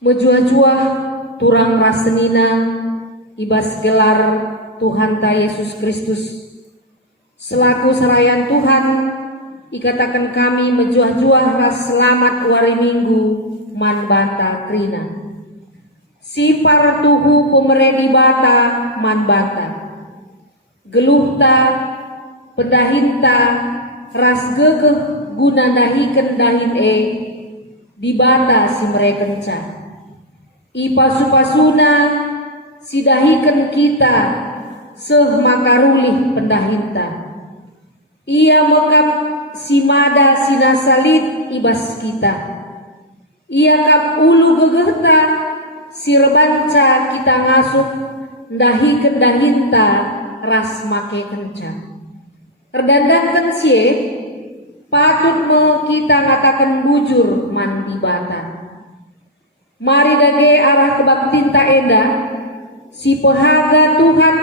Mejuah-juah turang rasenina ibas gelar Tuhan ta Yesus Kristus selaku serayan Tuhan, ikatakan kami mejuah-juah ras selamat wari minggu man bata krina si par tuhu pemeredi bata man bata geluhta pedahinta ras gegeh guna dahiken dahin di bata si merekenca ipasu-pasuna sidahiken kita seh makarulih pendahinta ia mekap si mada sinasalit ibas kita ia kap ulu gegerta si rebanca kita ngasup dahiken dahinta ras make kenca terdandankan sie patut me kita ngatakan bujur man di bata. Mari dage arah kebaktinta enda si pehaga Tuhan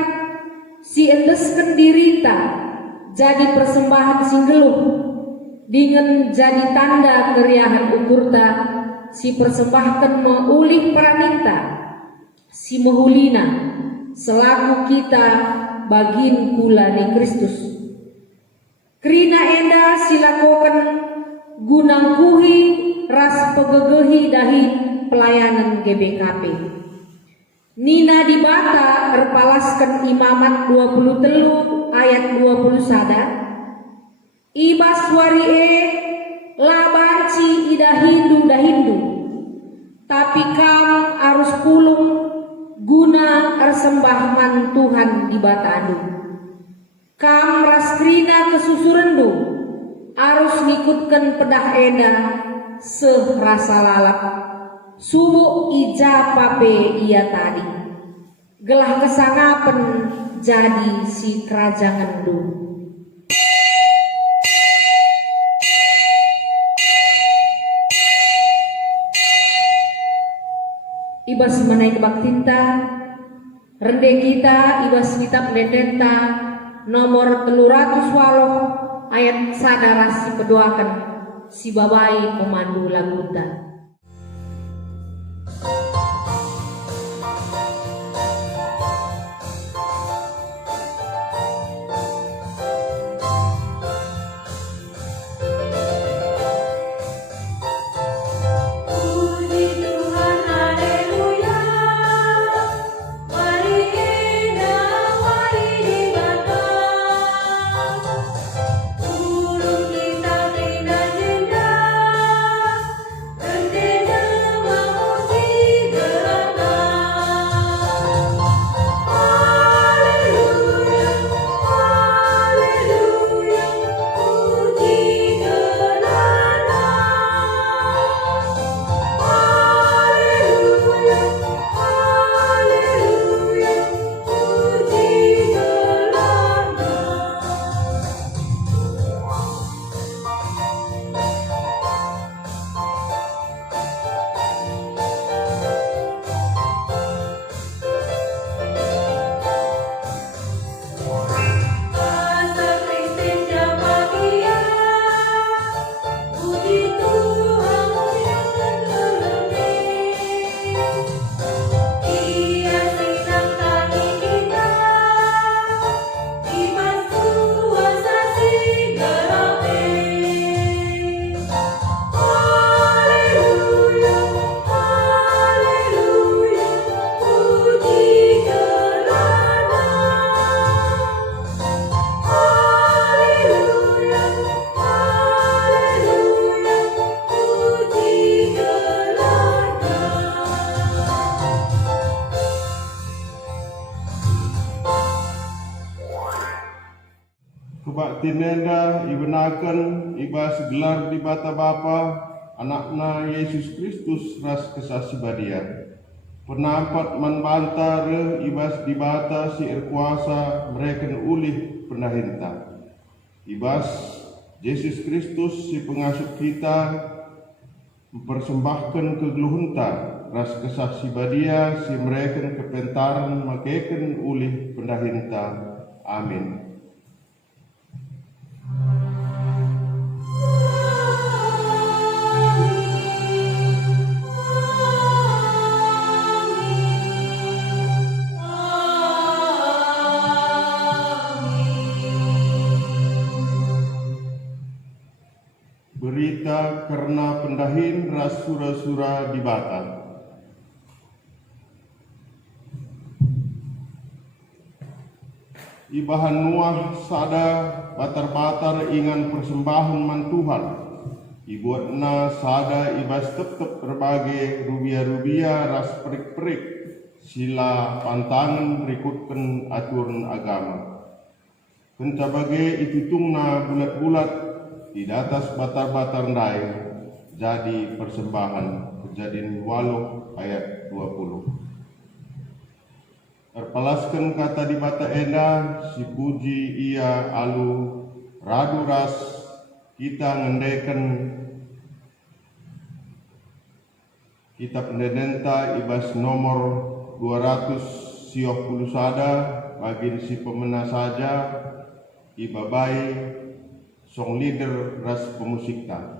si endesken dirita jadi persembahan singgeluh dengan jadi tanda keriahan ukurta si persembahkan meulih praninta si mehulina selaku kita bagin kula ni Kristus krina enda silakokan gunang kuhi ras pegegehi dahi pelayanan GBKP. Nina di bata erpalaskan imamat 23 ayat 20 sada. Ibas wari labanci ida Hindu. Tapi kam arus pulung guna ersembahman Tuhan di bata adu. Kam raskrina kesusurendu arus ngikutkan pedah eda seh rasa lalap. Subuh ija pape ia tadi gelah kesangapen jadi si kerajangan du ibas menaik baktinta rende kita ibas kitab dendenta nomor 308 ayat sadara si pedoakan si babai pemandu laguta. Tinenda ibenaken ibas gelar di bata Bapa anakna Yesus Kristus ras kesasi badia penampat manbanta re ibas di bata si erkuasa mereka ulih pendahinta ibas Yesus Kristus si pengasuh kita mempersembahkan kegeluhunta ras kesasi badia si mereka kepentaran makeken ulih pendahinta. Amin. karena pendahin ras sura-sura di bata. Ibahan nuah sada batar-batar ingan persembahan man Tuhan. Ibuatna sada ibas tetep berbagai rubia-rubia ras perik-perik sila pantangan berikutkan aturan agama. Pencabage itu tungna bulat-bulat di atas batar-batar ndai jadi persembahan. Kejadian 8 ayat 20. Terpalaskan kata di bata enda si puji ia alu radu ras kita ngendeken kitab Pendendenta ibas nomor 200 sada bagi si pemena saja ibabai song leader ras pemusikta.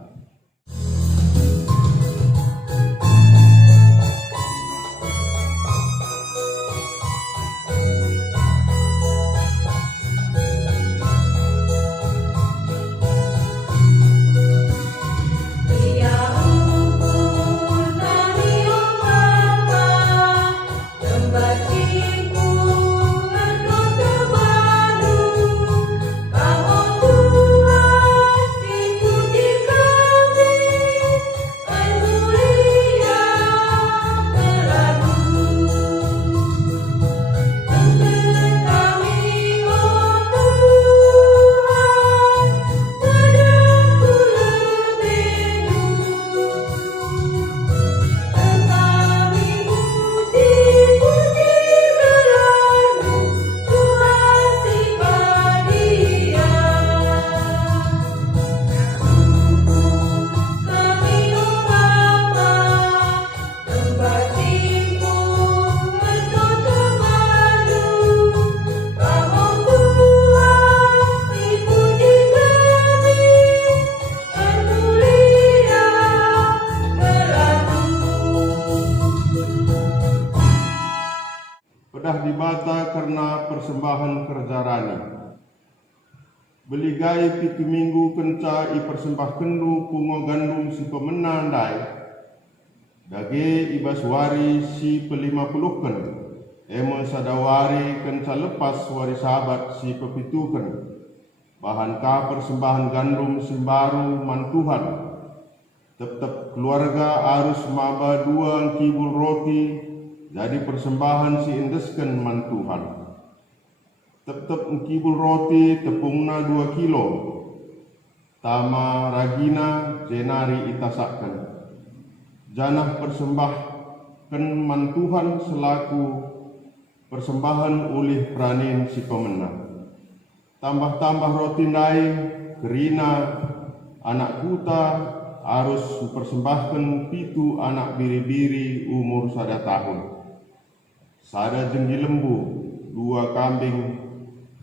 Pedah dibata karena persembahan kerjarani. Beligai pitu minggu kenca i persembah kendu pungo gandum si pemenandai. Dage ibas wari si pe-50ken. Emo sadawari kenca lepas wari sahabat si pepituken. Bahan ka persembahan gandum si baru man Tuhan. Tetap keluarga arus maba 2 kibul roti. Jadi persembahan si indesken man Tuhan. Tetep kibul roti tepungna 2 kilo. Tama ragina jenari itasaken. Janah persembahkan man Tuhan selaku persembahan ulih pranin si pemenang. Tambah-tambah roti nai kerina anak kuta harus persembahkan 7 anak biri-biri umur 1 tahun. Sada jenggi lembu, 2 kambing,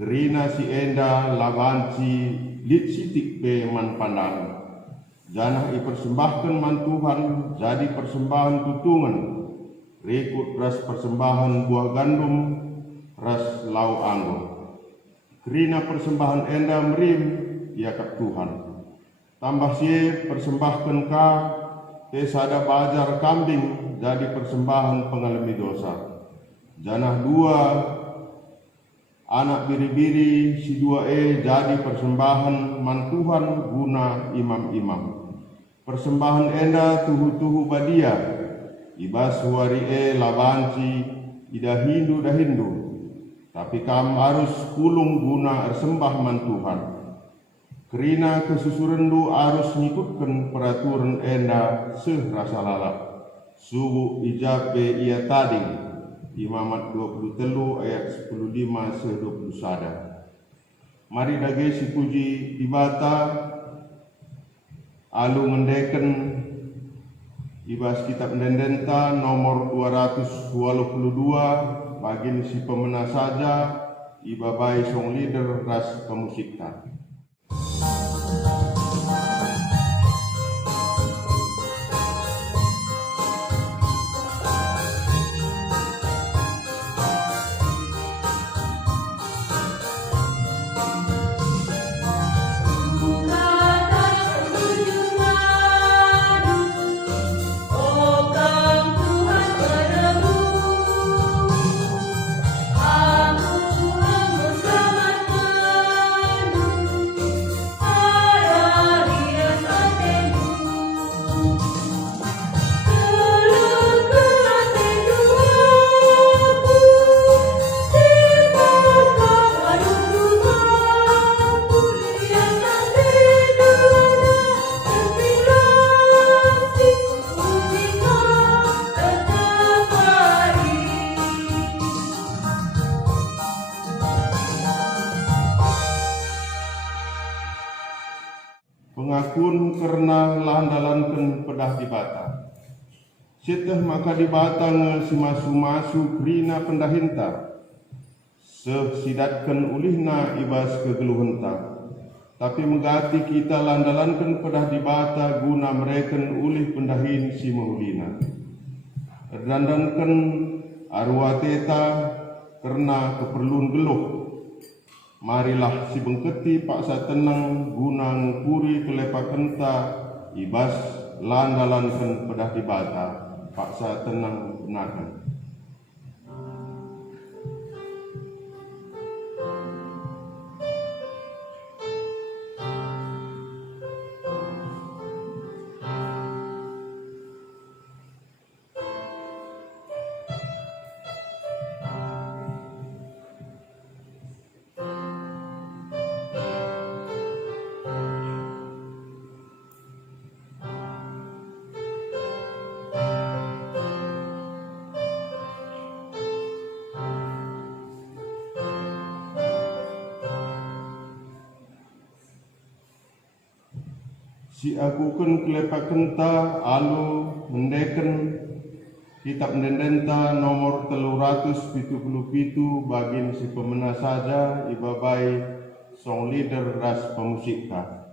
gerina si enda, labanci, lit sitik be man pandangan. Janah ipersembahkan man Tuhan, jadi persembahan tutungan. Rekut ras persembahan buah gandum, ras lau anggur. Gerina persembahan enda merim, ya kat Tuhan. Tambah sie persembahkan ka, sada bajar kambing, jadi persembahan pengalami dosa. Janah 2 anak biri-biri si 2 jadi persembahan man Tuhan guna imam-imam. Persembahan enda tuhu-tuhu badia ibas wari labanci ida hindu. Tapi kam harus pulung guna ersembah man Tuhan. Kerina kesusurendu harus ngikutkan peraturan enda serasa lalap. Subuh ijab be ia tadi. Imamat 23 ayat 15 se 20 sada. Mari dage si puji dibata alu mendeken ibas kitab Pendendenta nomor 222 bagi si pemena saja ibabai song leader ras pemusikta. karena landalankan pedah di bata. Seteh maka di bata nge si masu-masu krina pendahinta. Sesidatkan ulihna ibas kegeluhenta. Tapi megati kita landalankan pedah di bata guna mereken ulih pendahin si mahulina. Dandankan arwah teta karena keperluan geluh. Marilah si bengketi paksa tenang guna ngukuri kelepakenta ibas landalankan pedah di bata paksa tenang benakan. Si akukan kelepakenta alu mendeken kitab mendenta nomor 377 bagin si pemena saja ibabai song leader ras pemusika.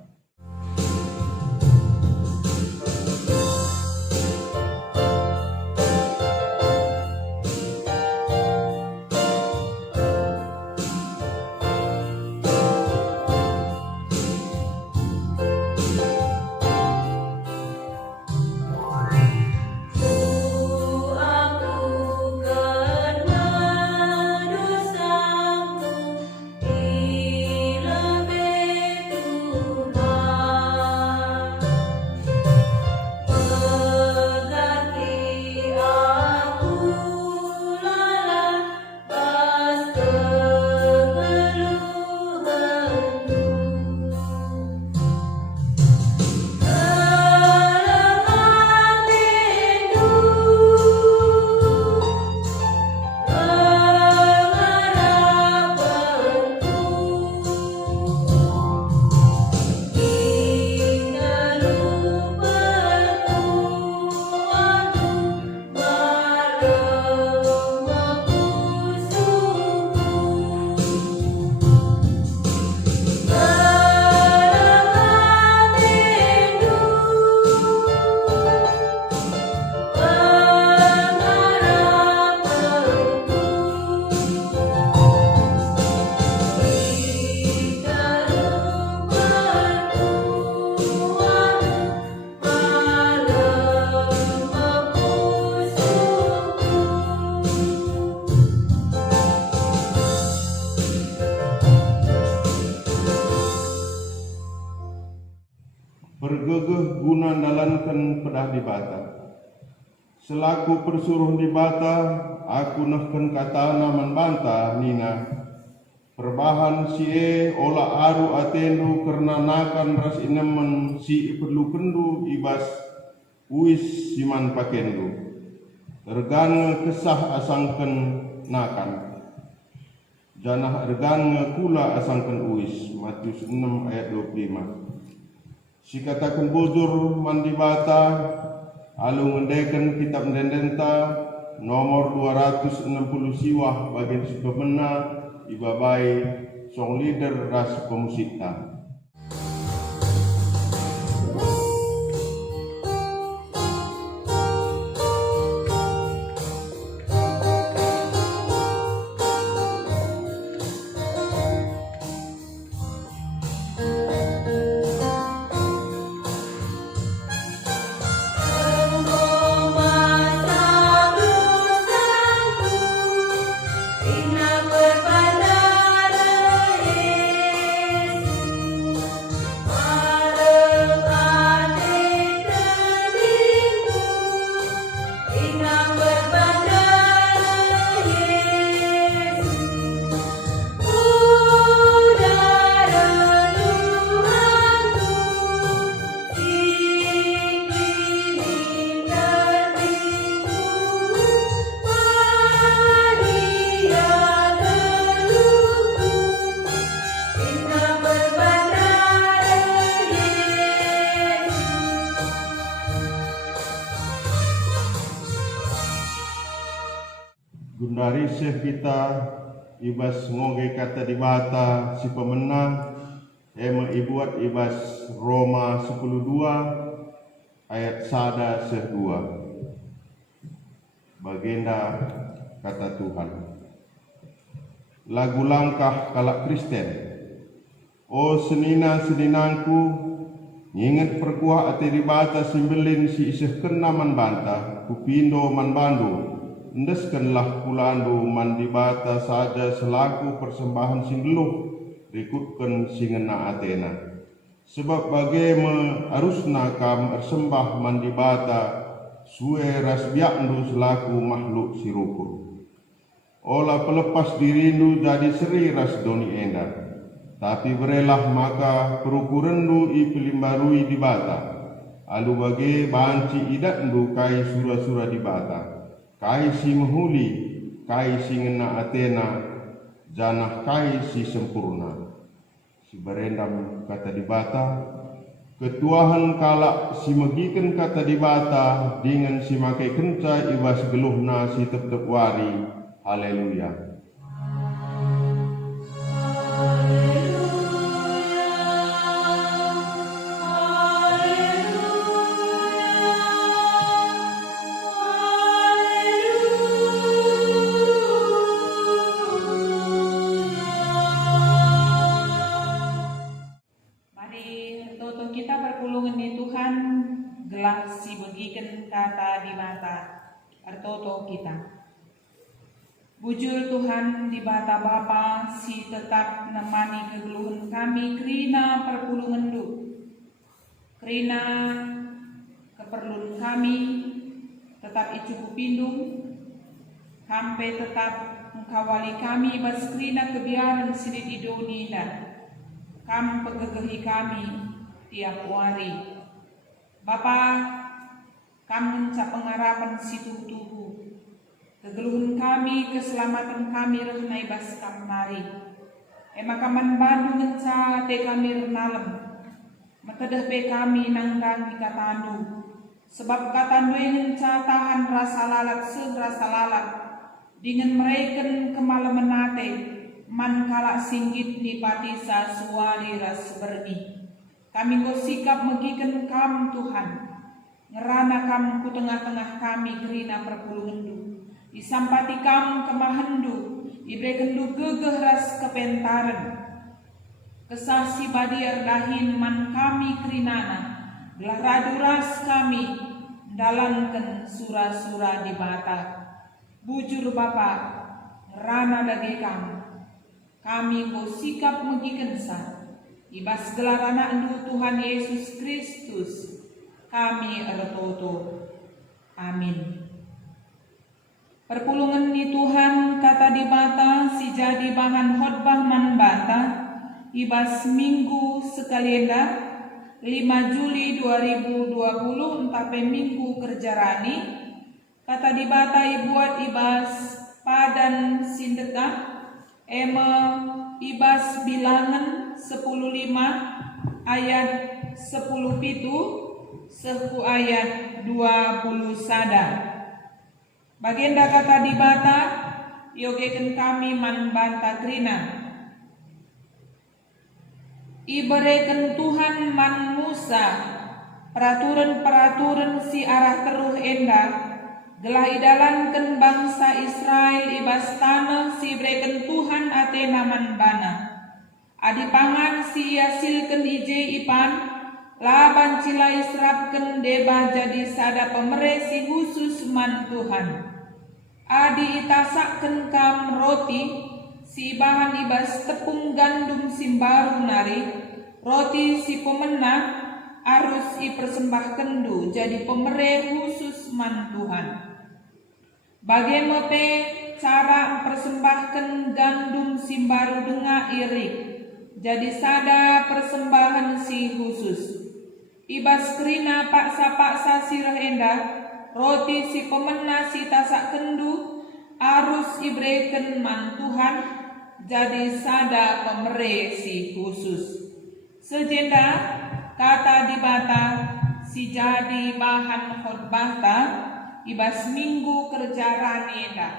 Bergegeh guna nalankan pedah di bata. Selaku persuruh di bata, aku nehken katana membanta nina. Perbahan si ola aru atendu karena nakan ras inemen si perlu kendu ibas uis siman pakendu. Ergan kesah asangken nakan. Janah ergan kula asangken uis. Matius 6 ayat 25. Si katakan bujur mandi bata, alu ngendekan kitab mendendenta nomor 260 siwah bagian si pemena ibabai song leader ras pemusika. gundari syekh kita ibas ngoge kata dibata si pemenang ema ibuat ibas Roma 10:2 ayat sada syekh 2. Bagenda kata Tuhan. Lagu langkah kalak Kristen. O senina-seninangku, nginget perkuah ate dibata simbelin si isih kena man banta, kupindo man bandu, endeskanlah pulandu man dibata saja selaku persembahan singgeluh, rikutkan singena Athena. Sebab bagai arusna kam ersembah man dibata, suwe ras biakndu selaku makhluk sirukur. Olah pelepas dirindu jadi seri ras doni enda, tapi berelah maka perukurendu i pelimbarui dibata, alu bage banci idatndu kai sura-sura dibata, kai si mahuli, kai si ngena Athena, janah kai si sempurna. Si berendam kata dibata, ketuahan kalak si megiken kata dibata, dengan si makai kenca ibas geluhna si tep-tep wari. Haleluya. Kita perpulungan di Tuhan gelah si begiken kata di mata artoto kita. Bujur Tuhan di bata Bapa si tetap nemani kegeluhan kami kerina perpulungan du. Kerina keperluan kami tetap icukupindung sampai tetap mengkawali kami bas kerina kebiaran silit idonina. Kam pegegehi kami tiap hari. Bapa, kam mencap pengarapan situ tubuh. Kegeluhan kami, keselamatan kami rehnai bas kamari. Emakaman badu menca te kami renalem. Metedah pe kami nangkang katandu. Sebab katandu yang menca tahan rasa lalat rasa lalat. Dengan mereken kemalaman nate. Man kalak singgit ni patisa suali ras berni. Kami go sikap megiken kam Tuhan. Ngerana kam ku tengah-tengah kami kerina perpulungan du. Isampati kam kemahendu, ibrekendu gegeh ras kepentaran. Kesasi badiar dahin man kami kerinana, gelah radu ras kami, dalanken sura-sura di bata. Bujur Bapa, rana dage kami go sikap megikensa, ibas gelar anak endu Tuhan Yesus Kristus, kami ertoto. Amin. Perpulungan ni Tuhan kata di bata si jadi bahan khotbah man bata ibas minggu sekalienda 5 Juli 2020 entape minggu kerjarani kata di bata ibuat ibas padan sindeka ema ibas bilangan 10:5 ayat 10 pitu sehu ayat 20 sada. Bagenda kata di bata, yogeken kami man banta krina. Ibereken Tuhan man Musa, peraturan-peraturan si arah teruh enda, gelah idalanken bangsa Israel ibas tanah si bereken Tuhan Athena man bana. Adipangan si yasilken ije ipan, laban cila israpken deba jadi sada pemere si khusus man Tuhan. Adi itasaken kam roti si bahan ibas tepung gandum simbaru nari roti si pemena arus i persembahken du jadi pemere khusus man Tuhan. Bagaimana cara persembahken gandum simbaru denga irik jadi sada persembahan si khusus. Ibas kerina paksa-paksa sirah endah roti si pemena si tasak kendu arus ibreken man Tuhan jadi sada pemere si khusus. Sejenda kata di bata si jadi bahan khotbah ibas minggu kerja raneda.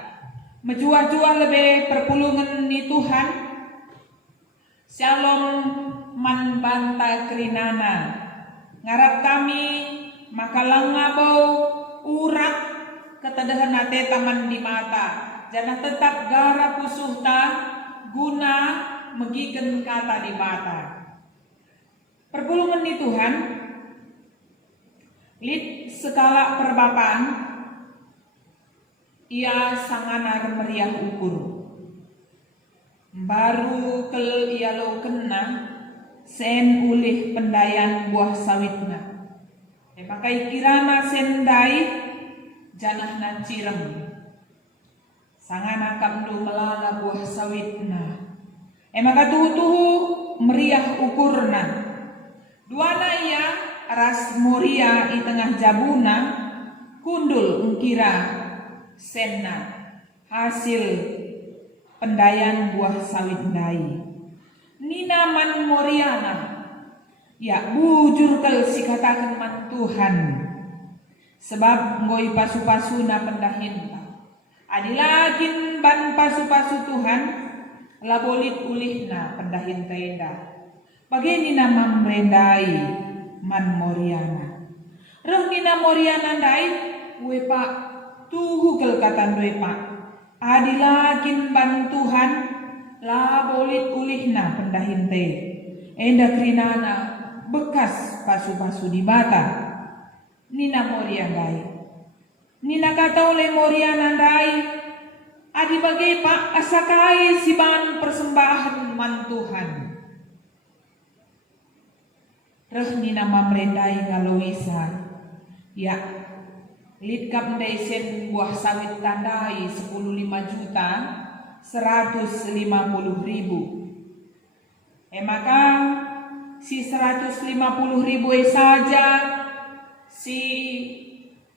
Menjual-jual lebih perpulungan ni Tuhan. Shalom man banta kerinana. Ngarap kami makalang ngabau urak ketadahan ate taman di mata. Jangan tetap gara pusuhta guna megiken kata di mata. Perpulungan ni Tuhan lid skala perbapaan ia sanganar meriah ukur. Baru kel ia lo kena sen ulih pendayan buah sawitna. Pakai kirana sendai janah na cirem. Sangana kamdu melala buah sawitna. Maka tuhu-tuhu meriah ukurna. Duana ia ras moria i tengah jabuna kundul ungkira senna hasil pendayan buah sawit dai. Nina man moriana ya bujur kel si katakan man Tuhan sebab ngoi pasu-pasu na pendahin adilagin ban pasu-pasu Tuhan labolit ulihna pendahin tenda. Bagini nama merendai man moriana. Roh nina moriana dai we pak tuhu kel katan we pak. Adilagin ban Tuhan labolit ulihna pendahin te. Enda krinana bekas pasu-pasu di bata. Nina moriana dai. Nina kata oleh moriana dai. Adi bagai pak asakai siban persembahan man Tuhan. Rehni nama merendai ngaloisa. Ya, litkap desen buah sawit tandai 15.150.000. Maka si 150.000 saja si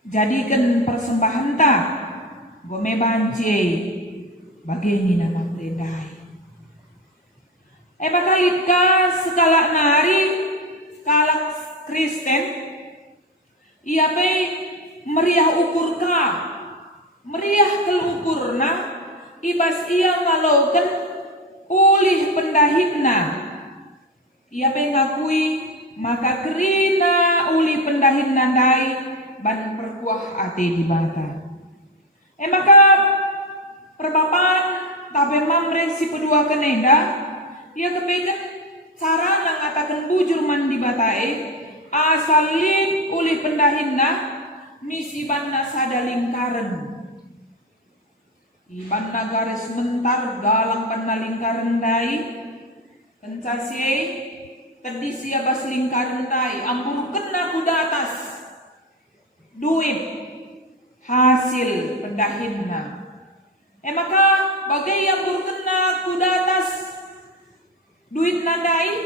jadikan persembahan ta. Gome banci bagini nama merendai. Maka litka skala nari kalak Kristen ia pe meriah ukur ka meriah kel ukurna ibas ia ngalaukan ulih pendahitna ia pe ngakui maka kerina ulih pendahitna dai ban perkuah ate di bata. Maka perbapaan tabe mamre si pedua kenenda ia kepeken cara ngatakan bujur man di batae asalin uli pendahinna misi banna sada lingkaran ibanna garis mentar galang banna lingkaran dai kencase tadi siabas lingkaran dai ampur kena kuda atas duit hasil pendahinna maka bagai yang berkena kuda atas duit nandai,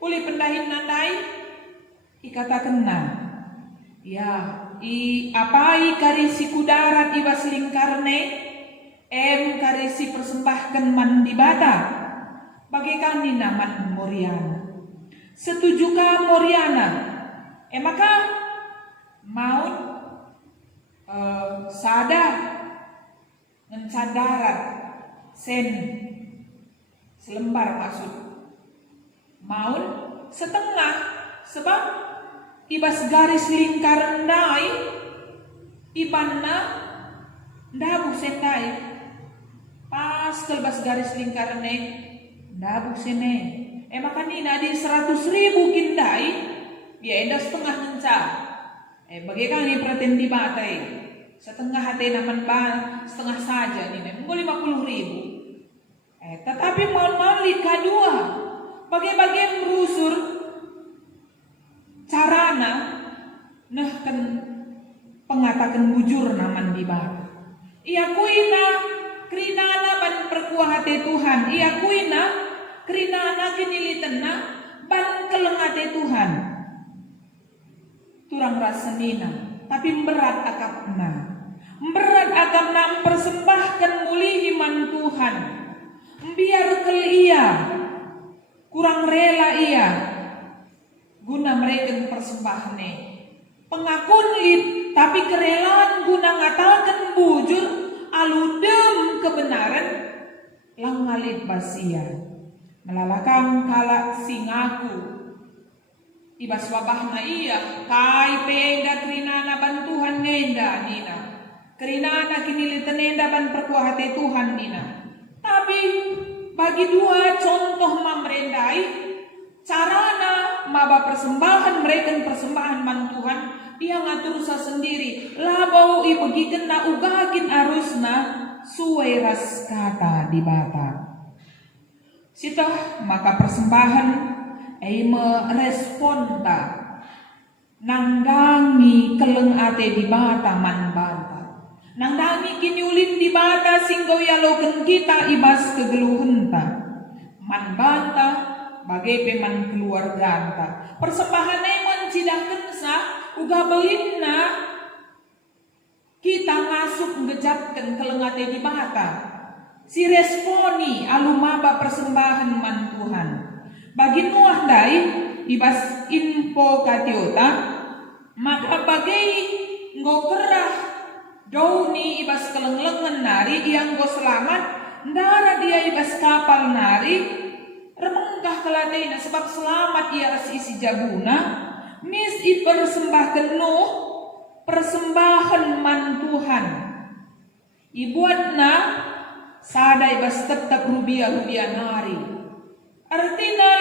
uli pendahin nandai, ikata kena. Ya, apai karisi kudarat ibas lingkarne, karisi persembahkan man di bata. Bagaikan ni naman Moriana. Setujukah Moriana? Maka mau sada mencadarat sen selembar maksud. Maun setengah sebab ibas garis lingkaran dai ibanna ndabu sendai pas kelbas garis lingkaran ndabu sene maka nina di 100.000 kindai dia enda setengah nenca bagaikan ni praten di batai setengah hati naman ba setengah saja nina mungkin 50.000 tetapi mau lika dua bagai-bagai merusur carana nehken pengatakan bujur naman di bawah. Ia kuina krinana ban perkuah hati Tuhan. Ia kuina krinana kinilitena ban keleng hati Tuhan. Turang rasenina tapi berat akapna. Berat akapna persembahkan muli iman Tuhan. Biar kel ia kurang rela ia guna mereka persembahane pengakun lid tapi kerelaan guna ngatakan bujur aludem langalit basia melalakang kala singaku ibas wabahna iya kai penda kerinana bantuhan nenda nina kerinana kini tenenda ban perkuahate Tuhan nina. Tapi bagi dua contoh mamrendai carana maba persembahan mereka persembahan man Tuhan ia ngatur sa sendiri labau ibegi kena ugagin arusna suwe ras kata di bata. Sitah maka persembahan ai merespon ta nangdangi keleng ate di bata man banta. Nangdangi kini ulin di bata singgo yaloken kita ibas kegeluhenta. Man banta bagai peman keluarganta. Persembahan eman cidahken sa uga belinna kita ngasuk ngejapken keleng ate di bata. Si responi alumaba persembahan man Tuhan. Bagi Nuah dai ibas info katiota maka bagai ngokerah dauni ibas kelenglengan nari yang go selamat ndara dia ibas kapal nari remenggah kelatena sebab selamat ia ras isi jabuna mis ipersembahkan Nuh persembahan man Tuhan ibuatna sadai bas tetap rubiah nari. Artinya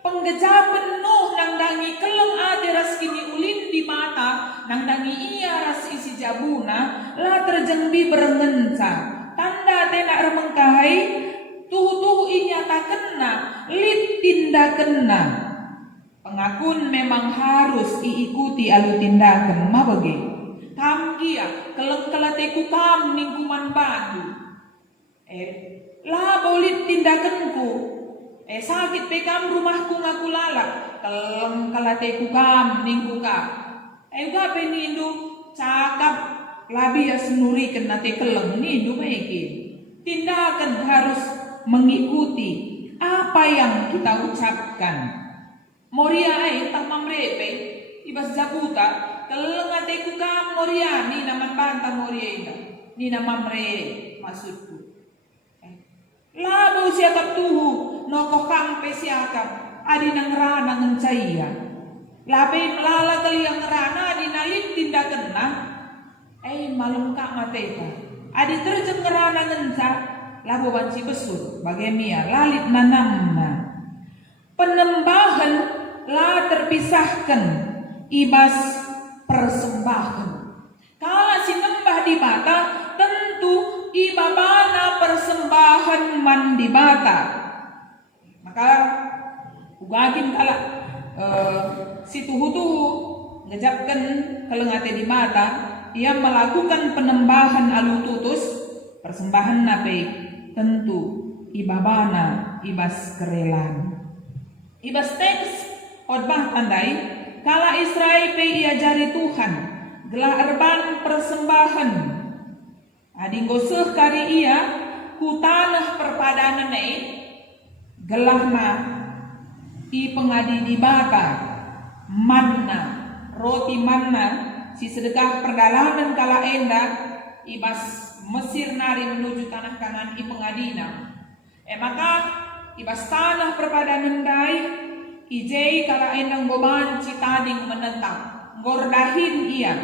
penggejapan Nuh nangdangi keleng ade ras kini ulin di mata nangdangi ia ras isi jabuna la terjembi berengenca tanda tena remengkahai tuhu inya tak kena lit tindak kena pengakun memang harus iikuti alu tindakan mabage kamgia keleng kelateku kam ningkuman badu lah bolit tindakanku sakit pekam rumahku ngaku lalak kelem kalateku kam ningku ka uga penindu cakap labi ya senuri kenate kelem nindu meki tindakan harus mengikuti apa yang kita ucapkan moria tak mamrepe ibas jabuta kelem ateku kam moria ni naman banta moria ina ni namamre maksudku labo siakap tuhu nokoh kampe siakap adi nang rana ngencaya lape melala kali yang rana adi nalit tindak kena malam kak mateka adi terjeng ngerana ngenca labo banci besut bagemia lalit nanamna penembahan la terpisahkan ibas persembahan kala si nembah di bata tentu ibabana persembahan man di bata maka ugagin kala si tuhu ngejapkan kelengate di mata ia melakukan penembahan alu tutus persembahan nape tentu ibabana ibas kerelan ibas teks khotbah tandai kala Israel pe ia jari Tuhan gelah erban persembahan adinggo seh kari ia ku tanah perpadanan gelahna i pengadi di bata manna roti manna si sedekah perjalanan kala enda ibas Mesir nari menuju tanah kanan i pengadina maka ibas tanah perpadanan dai ijei kala endang bobanci tading menentang gordahin ia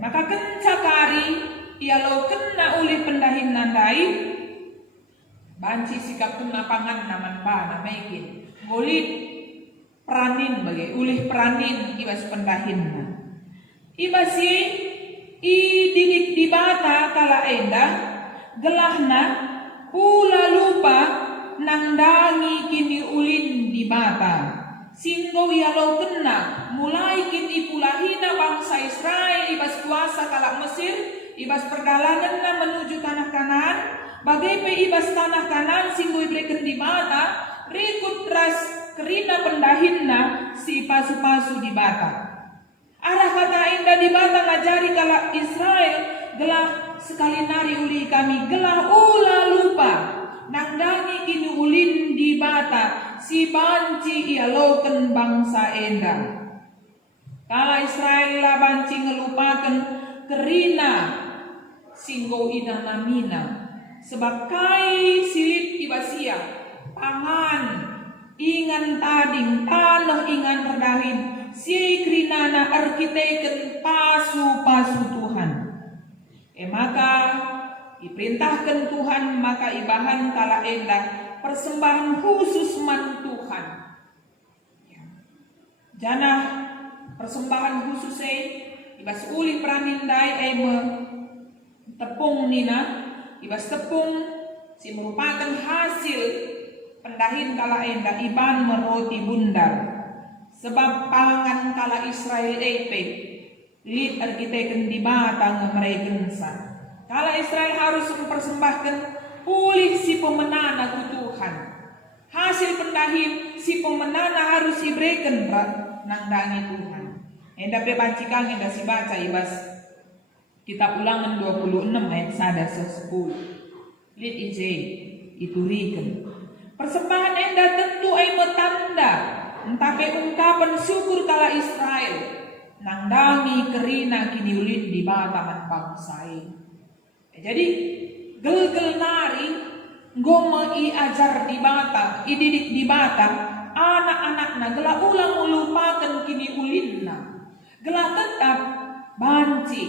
maka kencakari ia lo kena oleh pendahin nandai banci sikap kena pangan naman bana mekin ngulit peranin bagai ulih peranin ibas pendahin ibasi i didik di bata kala enda gelahna pula lupa nangdangi kini ulin di bata singgo ia lo kena mulai kini pulahina bangsa Israel ibas kuasa kala Mesir ibas perjalanan menuju tanah kanan bagai pe ibas tanah kanan singgo ibreken di bata rikut ras kerina pendahinna si pasu-pasu di bata arah kata indah di bata ngajari kala Israel gelah sekali nari uli kami gelah ula lupa nangdangi kini ulin di bata si banci ia loken bangsa enda kala Israel lah banci ngelupakan kerina singgo ina namina sebab kai silit ibasia pangan ingan tading tanah ingan redahin si krinana arkiteken pasu-pasu Tuhan. Maka diperintahkan Tuhan maka ibahan kala endah persembahan khusus man Tuhan. Jana persembahan khusus ibas uli pramindai tepung nina ibas tepung si merupakan hasil pendahin kala endah iban meroti bundar sebab pangan kala Israel lid arkiteken di batang mereka kala Israel harus mempersembahkan pulih si pemenana ku Tuhan hasil pendahin si pemenana harus diberikan nangdangi Tuhan. Endah bebancikan endah si baca ibas kitab Ulangan 26 ayat 1 10. Lid ije iturikan. Persembahan endah tentu ay metanda entape ungkapan syukur kala Israel nangdangi kerina kini ulin di bataman bangsai. Jadi gel-gel nari ngoma i ajar di bata, ididik di bata anak-anakna gelah ulang melupakan kini ulinna gelah tetap banci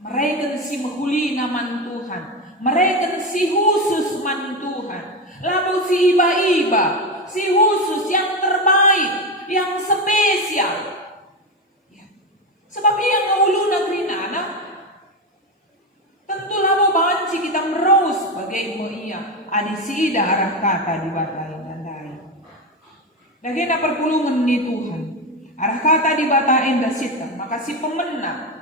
mereka si menghulina man Tuhan mereka si khusus man Tuhan lalu si iba-iba si khusus yang terbaik yang spesial ya. Sebab ia nguluna krinana tentu lalu banci kita merus bagai ia adi si arah kata di batai Dagena perpulungan ni Tuhan. Arah kata di bata endah sita. Maka si pemenang.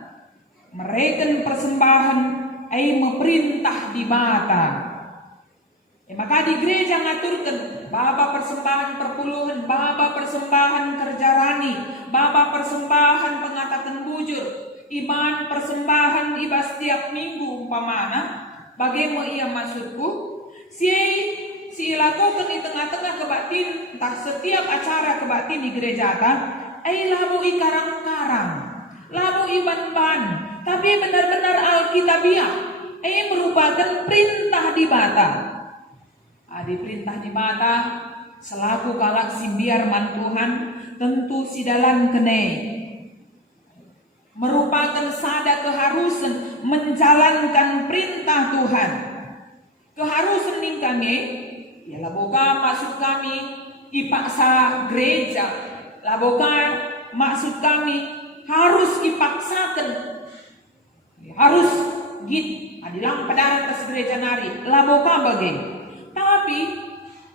Mereka persembahan. Ay memerintah di bata. Maka di gereja ngaturkan. Baba persembahan perpuluhan. Baba persembahan kerjarani. Baba persembahan pengatakan bujur. Iman persembahan iba setiap minggu umpamana. Bagaimana ia maksudku? Si lakukan di tengah-tengah kebatin tak setiap acara kebatin di gereja ay labu ikarang-karang labu iban-ban tapi benar-benar alkitabiah ay merupakan perintah di bata di perintah di bata selaku kalak si biar man Tuhan tentu si dalam kene merupakan sada keharusan menjalankan perintah Tuhan keharusan ning kami ya laboka maksud kami ipaksa gereja laboka maksud kami harus dipaksakan harus git adilang padaran tas gereja nari laboka bagai tapi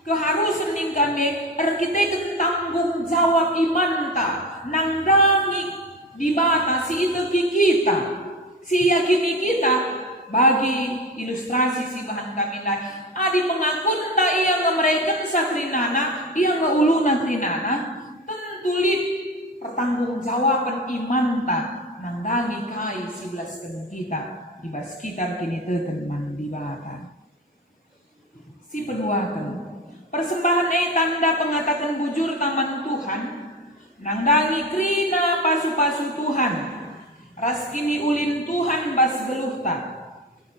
keharusan ning kami arkiteken tanggung jawab imanta nangdangi di bata si itu kita si yakini kita bagi ilustrasi si bahan kami lain adi mengakun tak ia ngemereken sa krinana ia ngeuluna krinana tentu lid pertanggung jawaban iman tak nangdangi kai 11 kita di sekitar kini teken man di bata si peduakan persembahan tanda pengatakan bujur taman Tuhan nangdangi krina pasu-pasu Tuhan ras kini ulin Tuhan bas geluhta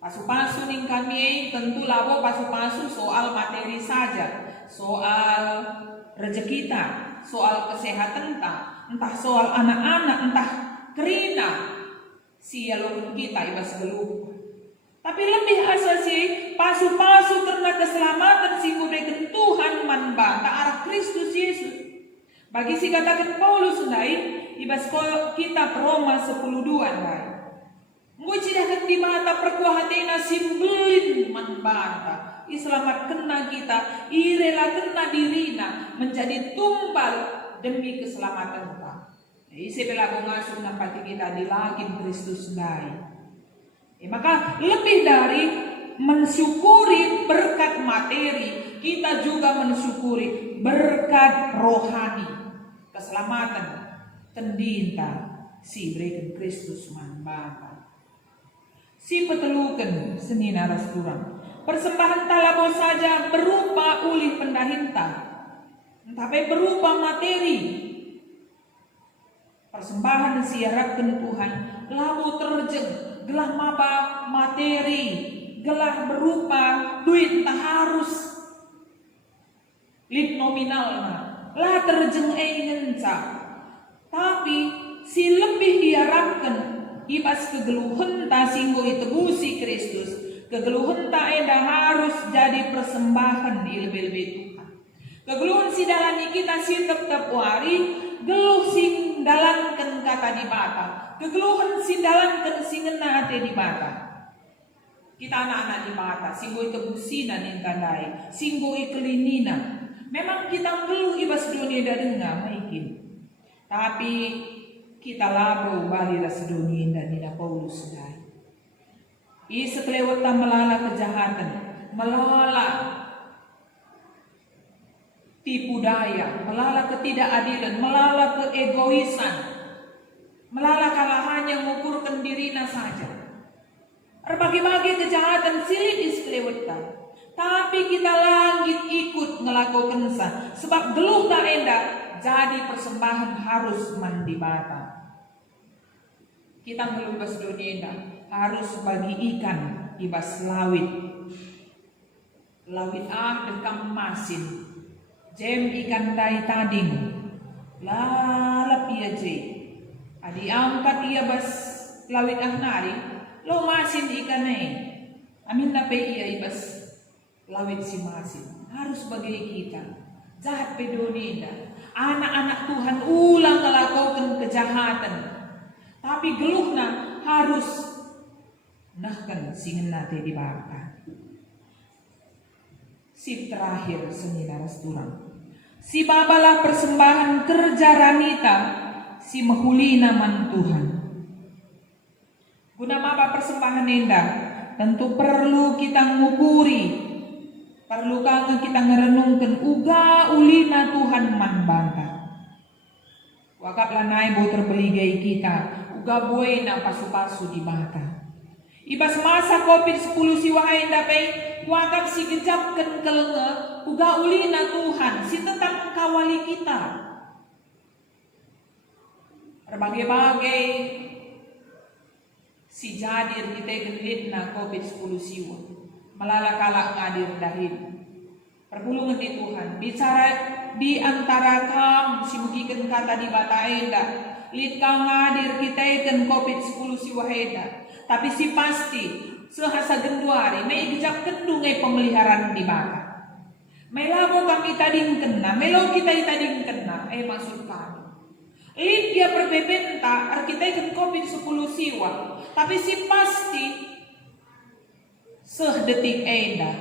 pasu-pasu ning kami tentu labo pasu-pasu soal materi saja, soal rezeki kita, soal kesehatan entah soal anak-anak, entah kerina sialun kita ibas geluh. Tapi lebih asasi pasu-pasu karena keselamatan si mudeken Tuhan manba ta arah Kristus Yesus. Bagi si katakan Paulus sendai ibas kitab Roma 10:2 ndai. Ngucidakan di mata perkuahatena simbelin manbanta iselamat kena kita irela kena dirina menjadi tumbal demi keselamatan kita. Isi bela bongasuh nampati kita di lagin Kristus dai. Maka lebih dari mensyukuri berkat materi kita juga mensyukuri berkat rohani keselamatan tendinta si berikan Kristus manbanta. Si petelukan seni naras kurang. Persembahan talabo saja berupa ulih pendahinta. Tapi berupa materi. Persembahan siarapkan Tuhan. Lalu terjeng. Gelah maba materi. gelah berupa duit tak harus lit nominalna lah terjeng ngenca, tapi si lebih diharapkan ibas kegeluhan ta singgo itebusi Kristus, kegeluhan ta enda harus jadi persembahan ilbe-ilbe Tuhan. Kegeluhan si dalani kita si tetap wari, geluh sing dalankan kata di bata, kegeluhan si dalankan sing ngena ate di bata. Kita anak-anak di bata, singgo itebusina nin tandai, singgo ikelinina. Memang kita geluh ibas dunia dadenga maikin, tapi kita labo bali ras dunia dan nina Paulus dai. Isa kelewatan melala kejahatan, melala tipu daya, melala ketidakadilan, melala keegoisan, melala kalau hanya mengukurkan dirinya saja. Berbagai-bagai kejahatan silit iskelewatan. Tapi kita langit ikut ngelakukan sa, sebab geluh tak enda jadi persembahan harus mandi bata. Kita melubas dunia harus bagi ikan ibas lawit, lawit dekam masin, jem ikan tai tading, lalap ia je, adi angkat ia bas lawit nari, lo masin ikan amin nape ia ibas lawit si masin harus bagi kita jahat pedonida anak-anak Tuhan ulang melakukan kejahatan, tapi geluhna harus nahkan singen nate di bata. Si terakhir senina turang si babalah persembahan kerja ranita si mahulina man Tuhan. Guna apa persembahan enda tentu perlu kita ngukuri, perlu kang kita ngerenungkan uga ulina Tuhan man banta. Wakap lanai bo terbeligai kita uga buena pasu-pasu di bata. Ibas masa COVID-10 si wahai dapai wakap si gejapkan kelenge uga ulina Tuhan si tetap kawali kita. Berbagai-bagai si jadir kita genitna COVID-10 siwa melala kalak ngadir dahin. Perpulungan di Tuhan bicara di antara kam si mugikan kata di bata enda lit kang ngadir kita ikan COVID-10 si waheda, tapi si pasti sehasa genduari may gejak kendungai pemeliharaan di bata. May labo kami tading kena, melo kita itading kena, maksud kami. Lit dia berbebenta kita ikan COVID-10 siwa, tapi si pasti detik enda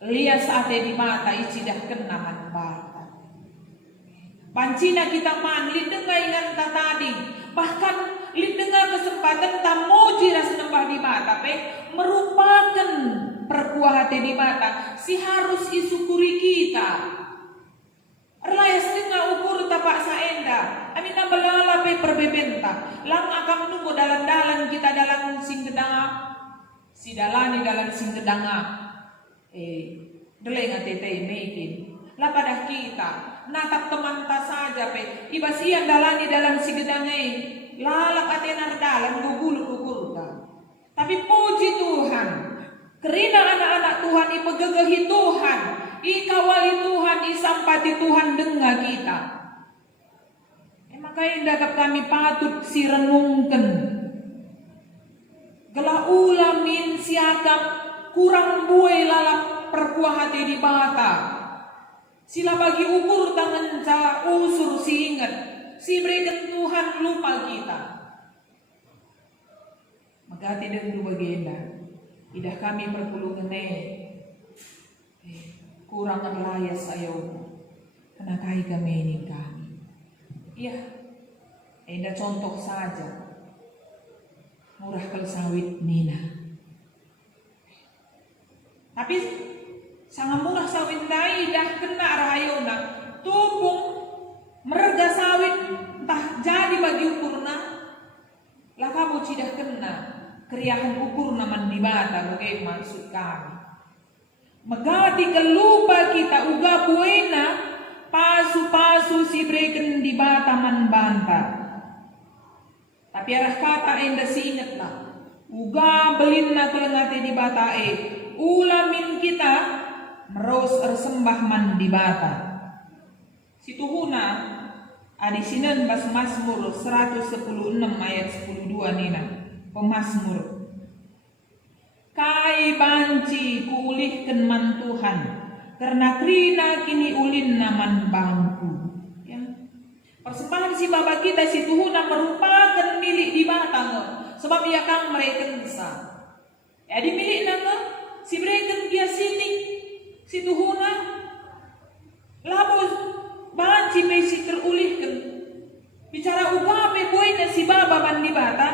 lias ate di mata icidah kena man bata. Pancina kita man lid dengar ingat tadi, bahkan lid dengar kesempatan tamuji ras nembah di mata merupakan perkuah ate di mata si harus isukuri kita. Erlayas dengar ukur tapak saenda amin nambelala perbebenta lang akan nunggu dalan-dalan kita dalam sing gedang si dalani dalam sing gedanga deleng tete mekin lah pada kita natap teman ta saja ibas ian dalani dalam si gedanga lalap atenar dalam gugulu ukurta, tapi puji Tuhan kerina anak-anak Tuhan ipegegehi Tuhan ikawali Tuhan isampati Tuhan dengar kita. Maka yang dagap kami patut si renungkan gelah ulamin siakap kurang buai lalap perkuah hati di bata. Sila bagi ukur tangan ca usur si ingat si berikan Tuhan lupa kita. Maka tidak dulu bagienda idah kami perpulungan kurang layas ayo karena kai kami ini kami. Iya, enda contoh saja murah kal sawit nina. Tapi sangat murah sawit dai dah kena rahayona tupung merga sawit entah jadi bagi ukurna lah kamu cidah kena keriahan ukurna man dibata bagai maksud kami. Megati kelupa kita uga buena pasu-pasu si breken di bata man banta. Tapi arah kata enda si ingatlah uga belinna kelengate di batae, ulamin kita meros ersembah man di bata. Situhuna adi sinan bas Mazmur 116 ayat 12 nina pemazmur. Kai banci kuulihken man Tuhan, karena krina kini ulin naman bangku. Ya. Persembahan si Bapa kita si Tuhuna merupakan milik di batang, sebab ia kan mereka sa. Ya di milik nanga si mereka dia sini si Tuhuna labo banci besi terulihkan. Bicara ugape boyna si Bapa ban di bata,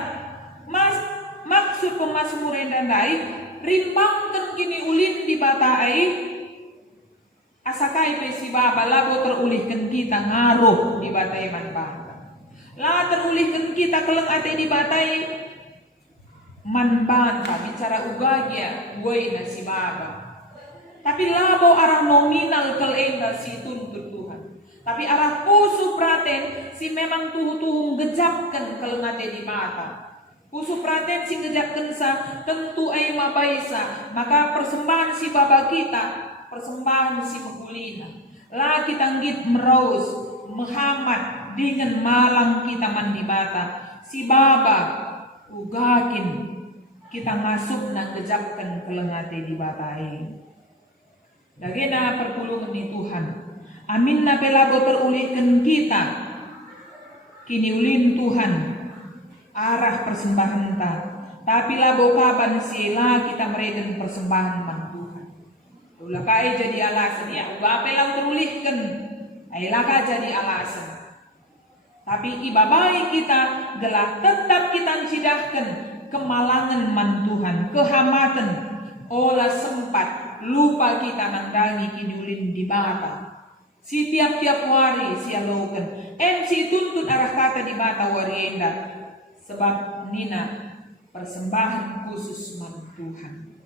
maksud pemazmur dan lain rimbangkan kini ulin di bata ai asakai si Bapa labo terulihkan kita ngaruh di batai man bata. La terulihkan kita keleng ate di batai man bata bicara ugagia boyna si Bapa. Tapi labo arah nominal kelengga si tuntut Tuhan. Tapi arah pusu praten si memang tuhu-tuhu gejapkan kelengate di mata. Pusu praten si gejapkan sa tentu ay mabaisa. Maka persembahan si Bapa kita, persembahan si menggulina. La kita ngit meraus, Muhammad dengan malam kita mandi bata. Si Bapa ugakin kita masuk na gejapkan kelengate di batai. Dagena perpulungan ni Tuhan. Amin na pelabo terulihkan kita. Kini ulin Tuhan arah persembahan ta. Tapi labo kapan sila kita mereka persembahan man Tuhan. Ulah kai jadi alasan ya. Uga pelang terulihkan. Ay laka jadi alasan. Tapi ibabai kita gelah tetap kita cidahkan kemalangan man Tuhan, kehamatan. Olah sempat lupa kita nandangi kidulin di bata. Si tiap-tiap hari si alokan. Si tuntut arah kata di bata warienda. Sebab nina persembahan khusus man Tuhan.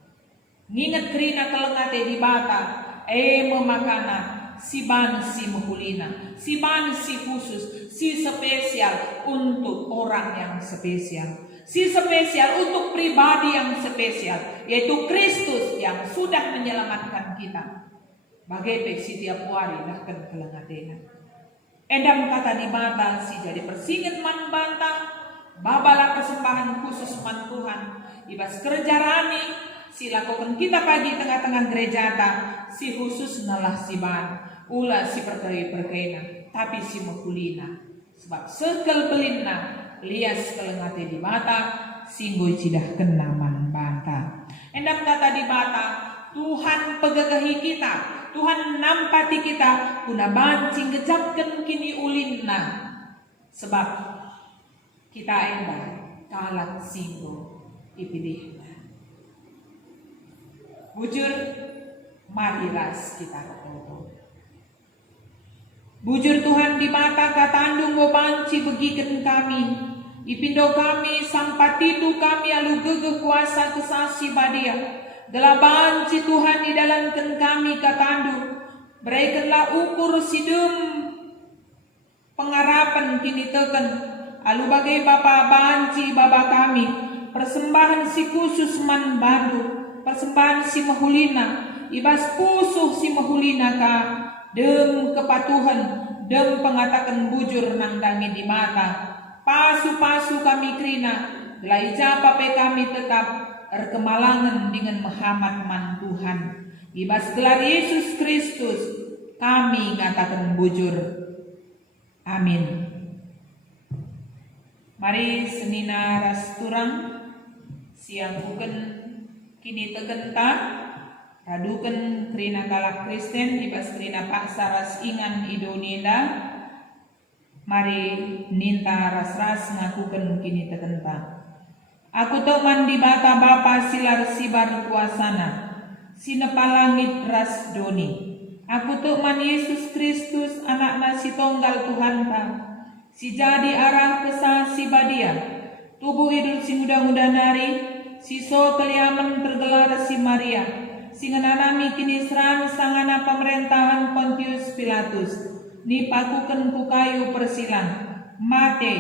Ngingat kerina kelengate di bata. Memakana si ban si mahulina. Si ban si khusus. Si spesial untuk orang yang spesial. Si spesial untuk pribadi yang spesial. Yaitu Kristus yang sudah menyelamatkan kita. Bagai si tiap hari bahkan kelengatena. Endam kata di mata si jadi persingit man bantang. Babalah persembahan khusus man Tuhan. Ibas kerja rani. Si lakukan kita pagi tengah-tengah gereja ta. Si khusus nalah si ban. Ulah si perkaya-perkayana. Tapi si makulina. Sebab sekel belinna. Lias kelengate di mata. Singgoy cidah kenaman banta. Endam kata di mata. Tuhan pegagahi kita. Tuhan nampati kita. Kuna bancing gejapkan kini ulinna. Sebab kita endah kalang singgo dipilihna. Bujur mariras kita ketemu. Bujur Tuhan di mata katandung mo banci begiken kami. Ipindo kami sampatitu kami alu gegeh kuasa kesasi badia. Gelabanci Tuhan di dalamkan kami katandu. Berikanlah ukur sidem pengharapan kini teken. Alu bagai Bapa banci Bapa kami. Persembahan si khusus man bandu. Persembahan si mahulina. Ibas pusuh si mahulina ka. Dem kepatuhan. Dem pengatakan bujur nangdangi di mata. Pasu-pasu kami krina. Laija pape kami tetap. Erkemalangan dengan Muhammad man Tuhan. Ibas gelar Yesus Kristus kami ngatakan bujur. Amin. Mari senina ras turang siang bukan kini tegenta radukan kerina kalak Kristen ibas kerina paksa ras ingan idonida. Mari ninta ras ngakukan kini tegenta. Aku tok mandi bata Bapa silar sibar kuasana. Sinepalangit ras doni. Aku tok man Yesus Kristus anakna si tonggal Tuhan ta. Si jadi arah kesah si badia. Tubuh hidup si muda-muda nari. Si so keliaman tergelar si Maria. Si ngenanami kini seran sangana pemerintahan Pontius Pilatus. Ni pakuken ku kayu persilang. Mate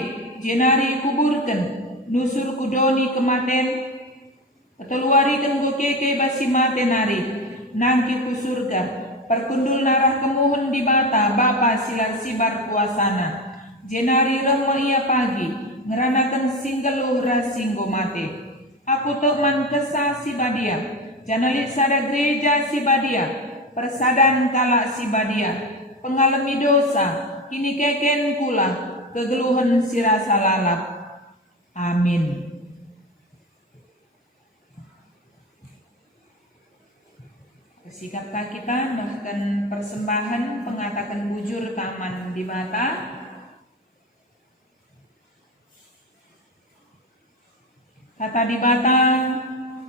jenari kuburken. Nusur kudoni kematen Keteluarikan go keke basi mate nari, nangki ku surga, perkundul narah kemuhun di bata, bapa silar sibar kuasana. Jenari remo ia pagi, ngeranakan singgeluh rasinggo mate. Aku tok man kesah si badia, janalit sada gereja si badia, persadan kalak si badia, pengalami dosa, kini keken kula, kegeluhan sirasa lalap. Amin. Sikapkah kita bahkan persembahan pengatakan bujur taman di mata. Kata di bata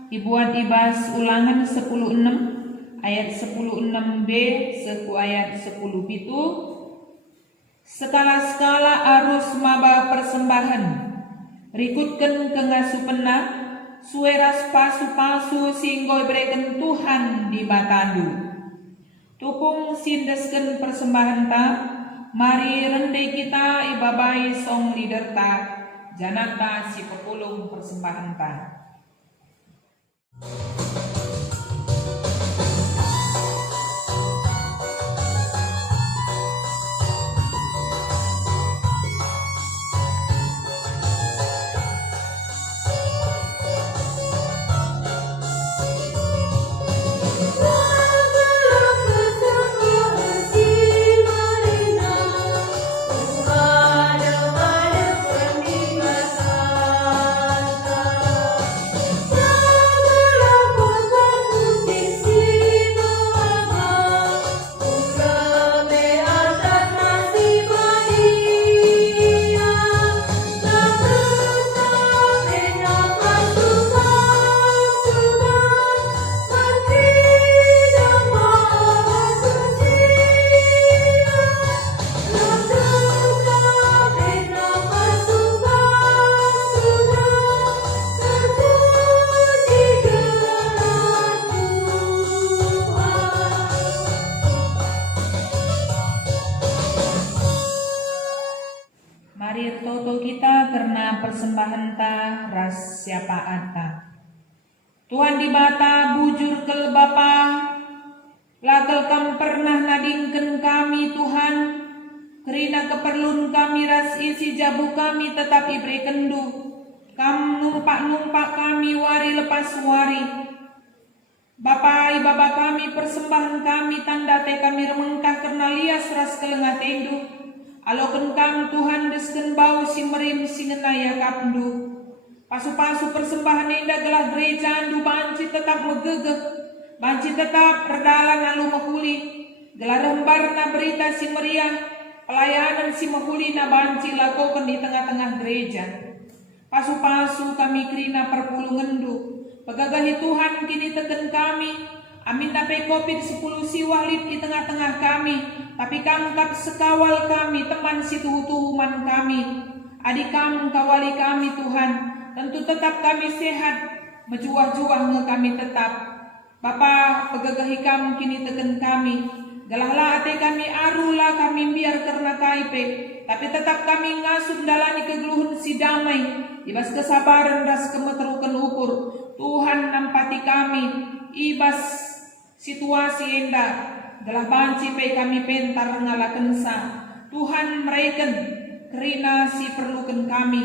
dibuat ibas Ulangan 10:6 ayat 10:6b seku ayat 10:7. Skala-skala arus maba persembahan rikutkan kengasupena sueras pasu-pasu singgo bereken Tuhan di batandu. Tupung sindesken persembahan ta, mari rende kita ibabai song leader ta, janata si pepulung persembahan ta. Mari toto kita karena persembahan ta ras syafaat ta. Tuhan di bata bujur kel Bapa, lakel kam pernah nadingken kami Tuhan, kerina keperluan kami ras isi jabu kami tetap iberi kendu. Kam numpak kami wari lepas wari. Bapa Bapa kami persembahan kami tanda te kami remengkah karena lias ras kelengah tendu. Aloken kam Tuhan desken bau si merim si ngenaya kapndu. Pasu-pasu persembahan indah gelah gereja andu banci tetap megegeh, banci tetap redalan alu mahuli. Gelah rembar na berita si meriah, pelayanan si mahuli na banci lakokan di tengah-tengah gereja. Pasu-pasu kami kerina perpulungendu, pegagahi Tuhan kini teken kami. Amin nape COVID-10 siwalit di tengah-tengah kami, tapi kangkap sekawal kami, teman si tuhu-tuhuman kami. Adik kamu kawali kami Tuhan, tentu tetap kami sehat, mejuah-juah nge kami tetap. Bapa pegagahi kamu kini teken kami, galahlah ate kami arulah kami biar karena kaipe, tapi tetap kami ngasup dalani kegeluhun si damai, ibas kesabaran ras kemeterukan ukur. Tuhan nampati kami, ibas situasi endah, gelah banci pe kami pentar ngalakensa. Tuhan mereken kerina si perlukan kami.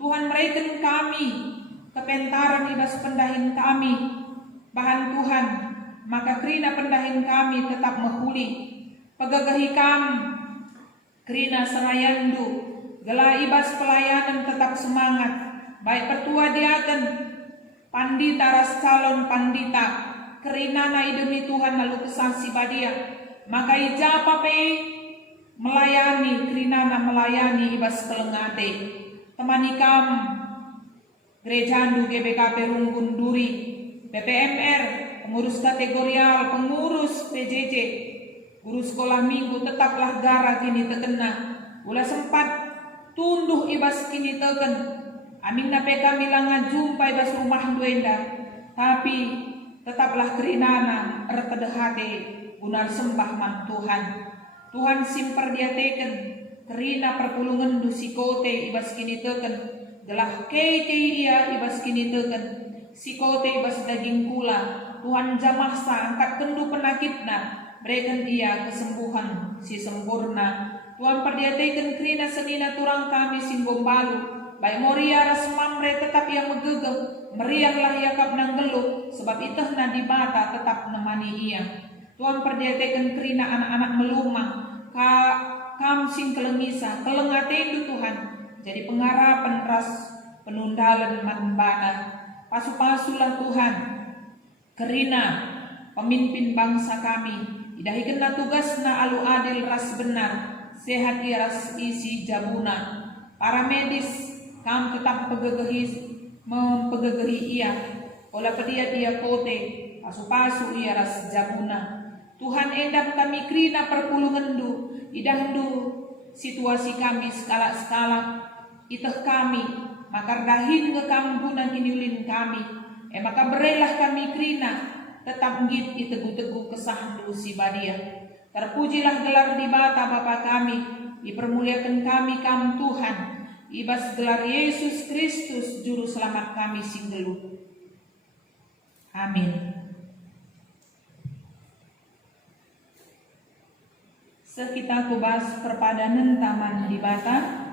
Tuhan mereken kami kepentaran ibas pendahin kami. Bahan Tuhan, maka kerina pendahin kami tetap mahuli. Pegagahi kami kerina serayandu, gelah ibas pelayanan tetap semangat. Baik pertua diaken, pandita ras calon pandita, kerina na demi Tuhan lalu kesasi badia, maka ijapa pe melayani kerina na melayani ibas kelengate. Temani kam gerejandu GBKP Runggun Duri, PPMR, pengurus kategorial, pengurus PJJ, guru sekolah minggu tetaplah gara kini tekena. Ula sempat tunduh ibas kini teken. Amin nape kami langa jumpa ibas rumah duenda, tapi tetaplah kerinana ertedehate gunar sembah man Tuhan. Tuhan simper dia teken kerina perpulungan dusikote ibas kini teken gelah kei ia ibas kini teken si kote ibas daging kula, Tuhan jamahsa angkat kendu penakitna, berikan ia kesembuhan si sempurna. Tuhan perdiataikan kerina senina turang kami simbong balu, baik moria ras mamre tetap yang megegem, merianglah yakap nang geluh, sebab itah na di bata tetap nemani ia. Tuhan perdiataikan kerina anak-anak melumah, kam sing kelengisa, kelengate itu Tuhan, jadi pengarapan ras penundalan manbana. Pasu-pasulah Tuhan, kerina pemimpin bangsa kami, idahikenna tugasna alu adil ras benar, sehat ia ras isi jabuna. Para medis kam tetap mempegegehi ia, olah pediat ia kote, pasu-pasu ia ras jabuna. Tuhan endam kami krina perpulungendu, idahendu situasi kami skala-skala, itah kami, maka dahin ke kambunan kiniulin kami, maka berelah kami krina, tetap ngit itegu-tegu kesahandu si badia. Terpujilah gelar di bata Bapa kami, dipermuliakan kami kam Tuhan, ibas gelar Yesus Kristus juru selamat kami singgelu. Amin. Sekita kubas perpadanan taman di bata.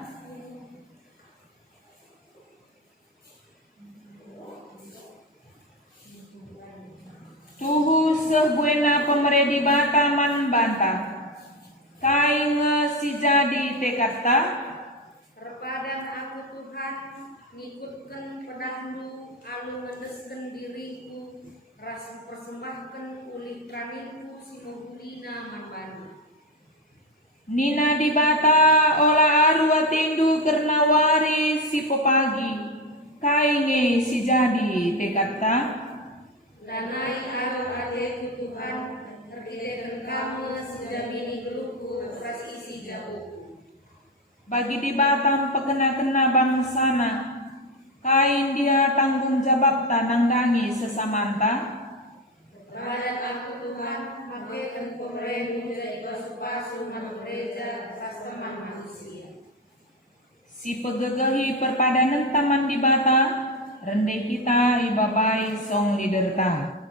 Tuhu sebuena pemeredi bata man banta, kain si jadi tekata. Perpadan aku Tuhan, ngikutkan pedahmu, alu ngedesken diriku, ras persembahkan ulih traninku si mohulina manbani. Nina di bata olah arwa tindu kerna wari si pepagi, kainge si jadi tekata. Danai aru adeku Tuhan, terdidikan kamu sejamini geluku ras isi jauh. Bagi di Batam pekena-kena bangsana, kain dia tanggung jawab tanang dangi sesamanta. Kepada aku Tuhan, pakaikan pemerintah jadi pasu-pasu manu gereja ras teman manusia. Si pegegehi perpadanan taman di Bata, rendai kita ibabai song liderta.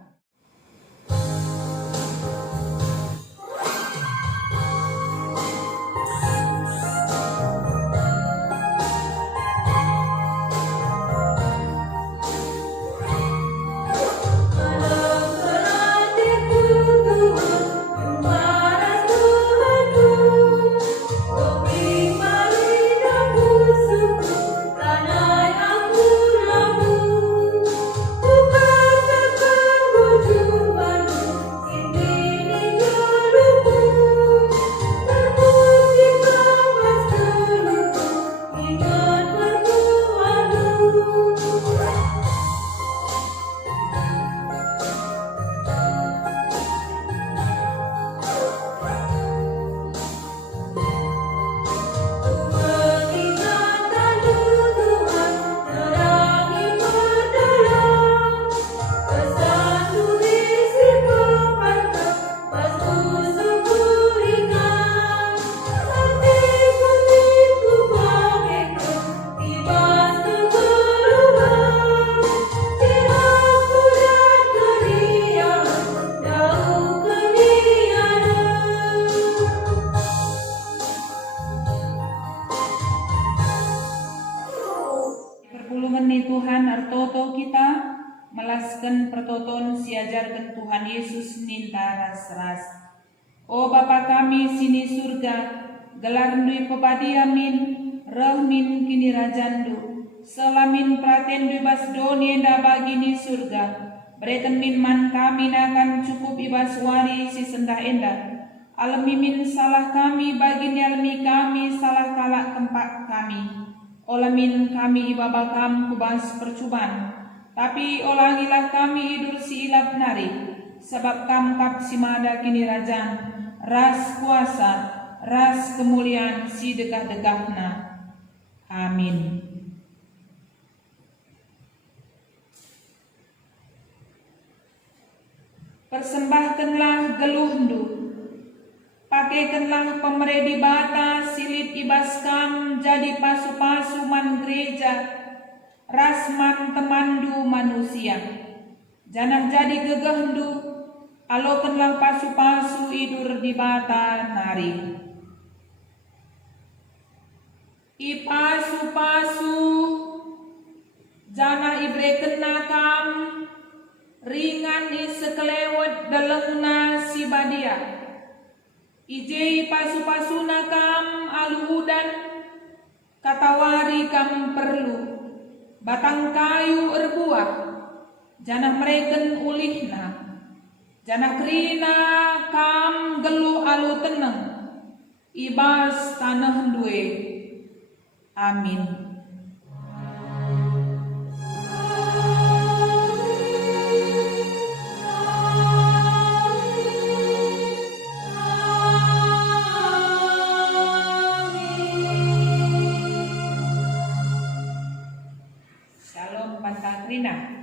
Tuhan artoto kita melaskan pertoton siajarkan Tuhan Yesus ninta ras-ras. O Bapa kami sini surga, gelar ndui pepadi amin, rahmin kini rajandu, selamin praten dui bas doni enda bagini surga, bereten min man kami nakan cukup ibas wari si sendah enda, alamimin salah kami bagini alami kami salah kalak tempat kami. Olamin kami ibabakam kubas percubaan, tapi olangilah kami idur si ilap nari, sebab kamkap si mada kini rajan, ras kuasa, ras kemuliaan si dekah-dekahna. Amin. Persembahkanlah geluhndu, pakaikanlah pemeredi bata silit ibaskam jadi pasu-pasu man gereja, rasman temandu manusia. Janah jadi gegehndu, alokenlah pasu-pasu idur di bata nari. Ipasu-pasu jana ibreken nakam ringan isekelewet delengna si badia. Ije pasu-pasu nakam aluhudan katawari kam perlu batang kayu erbuah jana mereken ulihna jana krina kam gelu alu teneng ibas tanah duwe. Amin. Shalom Pantakrina.